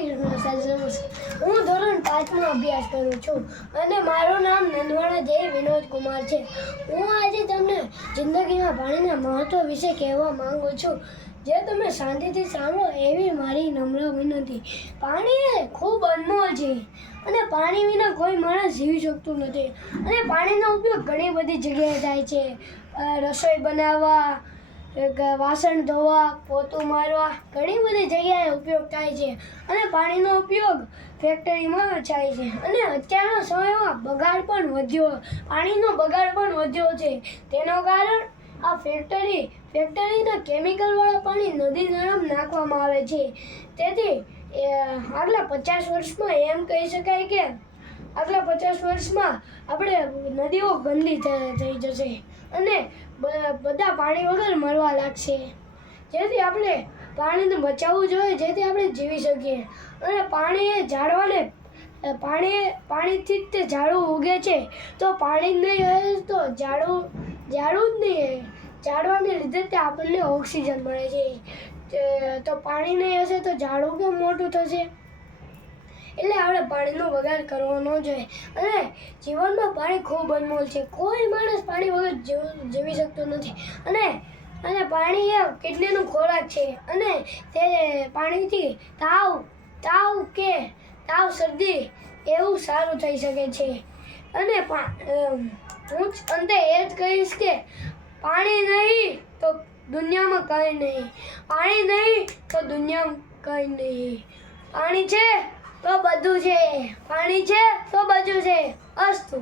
Shri Krishna sir, હું ધોરણ 5માં અભ્યાસ કરું છું અને મારું નામ નંદવાડા જય વિનોદ કુમાર છે. હું આજે તમને જિંદગીમાં પાણીના મહત્વ વિશે કહેવા માંગુ છું, જે તમે શાંતિથી સાંભળો એવી મારી નમ્ર વિનંતી. પાણી એ ખૂબ અનમોલ છે અને પાણી વિના કોઈ માણસ જીવી શકતું નથી. અને પાણીનો ઉપયોગ ઘણી બધી જગ્યાએ થાય છે. રસોઈ બનાવવા, વાસણ ધોવા, પોતું મારવા, ઘણી બધી જગ્યાએ ઉપયોગ થાય છે. અને પાણીનો ઉપયોગ ફેક્ટરીમાં થાય છે. અને અત્યારના સમયમાં પાણીનો બગાડ પણ વધ્યો છે. તેનું કારણ આ ફેક્ટરીના કેમિકલવાળા પાણી નદી નાળામાં નાખવામાં આવે છે. તેથી આગલા 50 વર્ષમાં એમ કહી શકાય કે આગલા 50 વર્ષમાં આપણે નદીઓ ગંદી થઈ જશે અને બધા પાણી વગર મરવા લાગશે. જેથી આપણે પાણીને બચાવવું જોઈએ, જેથી આપણે જીવી શકીએ. અને પાણી એ ઝાડવાને પાણીથી જ તે ઝાડવું ઉગે છે. તો પાણી જ નહીં હશે તો ઝાડવું જ નહીં. ઝાડવાને લીધે તે આપણને ઓક્સિજન મળે છે. તો પાણી નહીં હશે તો ઝાડવું કેમ મોટું થશે? એટલે આપણે પાણીનો બગાડ કરવો ન જોઈએ. અને જીવનમાં પાણી ખૂબ અનમોલ છે. કોઈ માણસ પાણી વગર જીવી શકતો નથી. અને પાણી એ કિડનીનો ખોરાક છે. અને તે પાણીથી તાવ શરદી એવું સારું થઈ શકે છે. અને હું અંતે એ જ કહીશ કે પાણી નહીં તો દુનિયામાં કંઈ નહીં. પાણી નહીં તો દુનિયામાં કંઈ નહીં. પાણી છે તો બધું છે. પાણી છે તો બધું છે. અસ્તુ.